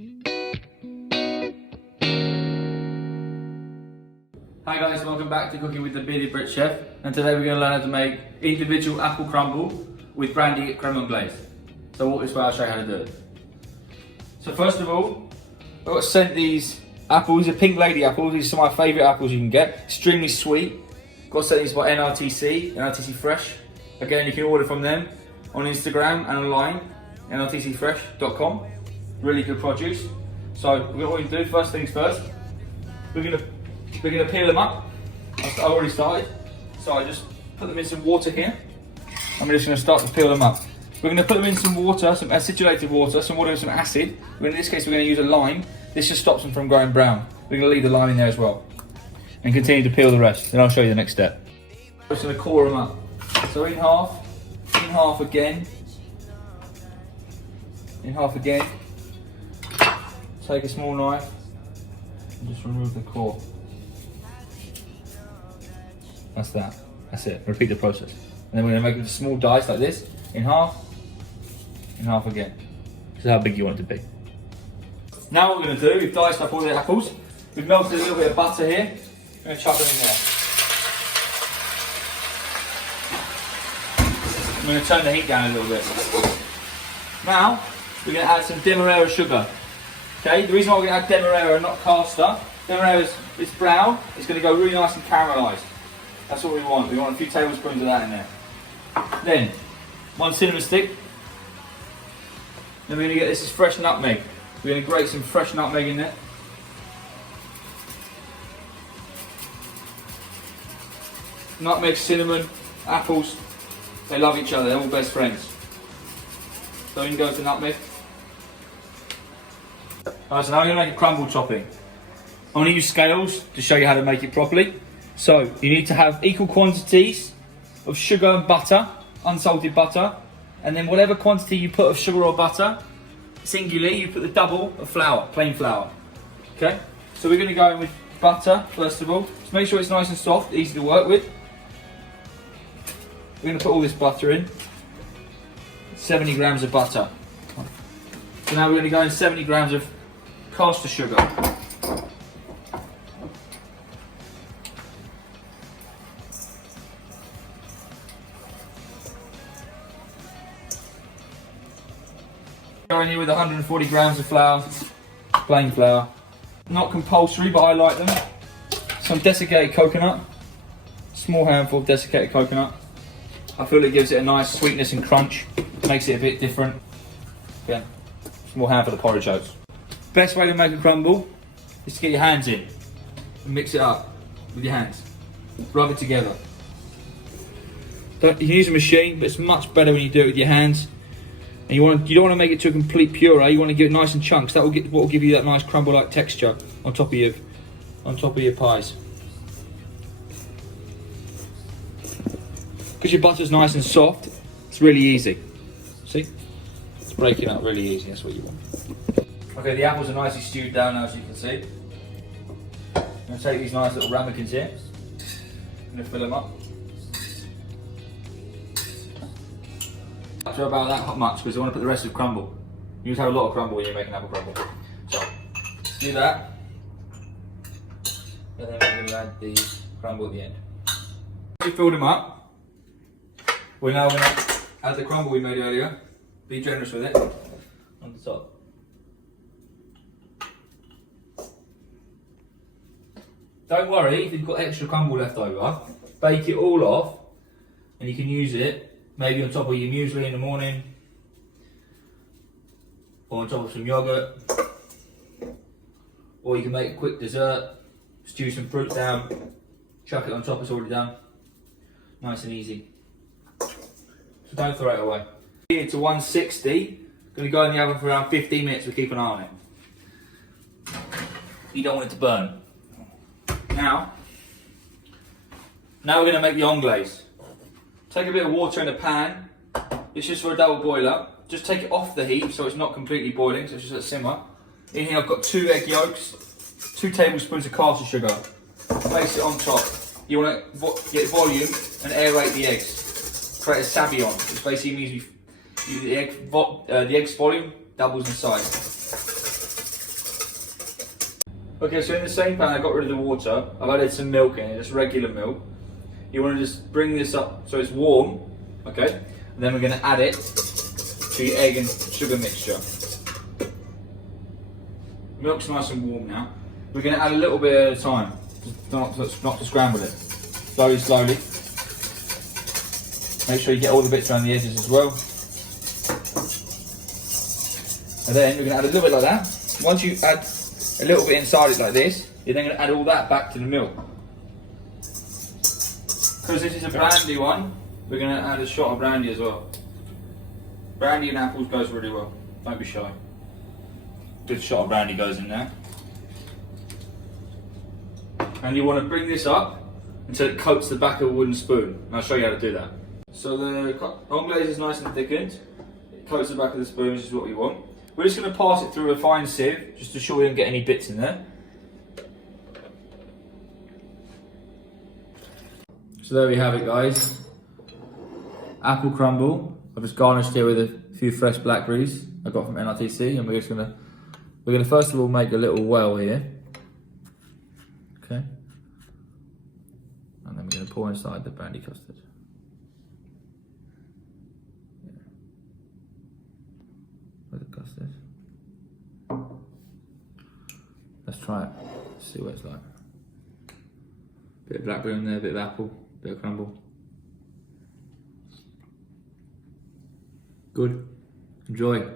Hi guys, welcome back to Cooking with the Bearded Brit Chef, and today we're going to learn how to make individual apple crumble with brandy, creme and glaze. So walk this way, I'll show you how to do it. So first of all, I've got sent these apples, these are pink lady apples. These are some of my favourite apples you can get, extremely sweet. Got sent these by NRTC Fresh. Again, you can order from them on Instagram and online, nrtcfresh.com. Really good produce. So what we're going to do, first things first, we're going to peel them up. I've already started. So I just put them in some water here. I'm just going to start to peel them up. We're going to put them in some water, some acidulated water, some water with some acid. In this case, we're going to use a lime. This just stops them from going brown. We're going to leave the lime in there as well. And continue to peel the rest. Then I'll show you the next step. I'm just going to core them up. So in half again. In half again. Take a small knife and just remove the core. That's that. That's it. Repeat the process. And then we're going to make it into small dice like this. In half again. This is how big you want it to be. Now what we're going to do, we've diced up all the apples. We've melted a little bit of butter here. I'm going to chuck them in there. I'm going to turn the heat down a little bit. Now we're going to add some demerara sugar. Okay, the reason why we're going to add demerara and not caster, demerara is brown, it's going to go really nice and caramelised. That's what we want. We want a few tablespoons of that in there. Then, 1 cinnamon stick. Then we're going to get this as fresh nutmeg. We're going to grate some fresh nutmeg in there. Nutmeg, cinnamon, apples, they love each other, they're all best friends. So we can go to nutmeg. Alright, so now we're going to make a crumble topping. I'm going to use scales to show you how to make it properly. So you need to have equal quantities of sugar and butter, unsalted butter, and then whatever quantity you put of sugar or butter, singularly, you put the double of flour, plain flour. Okay? So we're going to go in with butter first of all. Just make sure it's nice and soft, easy to work with. We're going to put all this butter in. 70 grams of butter. So now we're going to go in 70 grams of caster sugar. Go in here with 140 grams of flour, plain flour. Not compulsory, but I like them. Some desiccated coconut, small handful of desiccated coconut. I feel it gives it a nice sweetness and crunch, makes it a bit different. Yeah, small handful of porridge oats. Best way to make a crumble is to get your hands in and mix it up with your hands. Rub it together. You can use a machine, but it's much better when you do it with your hands. And you don't want to make it to a complete puree. You want to give it nice in chunks. That will what will give you that nice crumble-like texture on top of your pies. Because your butter's nice and soft, it's really easy. See, it's breaking up really easy. That's what you want. Okay, the apples are nicely stewed down now, as you can see. I'm going to take these nice little ramekins here. I'm going to fill them up. So about that much, because I want to put the rest of crumble. You need to have a lot of crumble when you're making apple crumble. So, do that. And then we're going to add the crumble at the end. Once you filled them up, we're now going to add the crumble we made earlier. Be generous with it on the top. Don't worry if you've got extra crumble left over. Bake it all off and you can use it maybe on top of your muesli in the morning, or on top of some yogurt, or you can make a quick dessert, stew some fruit down, chuck it on top, it's already done. Nice and easy. So don't throw it away. Here to 160, going to go in the oven for around 15 minutes, we'll keep an eye on it. You don't want it to burn. Now we're going to make the anglaise. Take a bit of water in a pan. It's just for a double boiler. Just take it off the heat so it's not completely boiling, so it's just at a simmer. In here I've got 2 egg yolks, 2 tablespoons of caster sugar. Place it on top. You want to get volume and aerate the eggs. Create a sabayon, which basically means the egg's volume doubles in size. Okay, so in the same pan, I got rid of the water. I've added some milk in it, just regular milk. You want to just bring this up so it's warm, okay? And then we're going to add it to your egg and sugar mixture. Milk's nice and warm now. We're going to add a little bit at a time, not to scramble it. Slowly, slowly. Make sure you get all the bits around the edges as well. And then we're going to add a little bit like that. Once you add a little bit inside it like this, you're then going to add all that back to the milk. Because this is a brandy one, we're going to add a shot of brandy as well. Brandy and apples goes really well. Don't be shy. Good shot of brandy goes in there. And you want to bring this up until it coats the back of a wooden spoon. And I'll show you how to do that. So the Anglaise is nice and thickened. It coats the back of the spoon, which is what we want. We're just going to pass it through a fine sieve, just to ensure we don't get any bits in there. So there we have it, guys. Apple crumble. I've just garnished here with a few fresh blackberries I got from NRTC, and we're gonna first of all make a little well here. Okay. And then we're gonna pour inside the brandy custard. Yeah. With the custard. Let's try it. Let's see what it's like. Bit of blackberry in there, a bit of apple, bit of crumble. Good. Enjoy.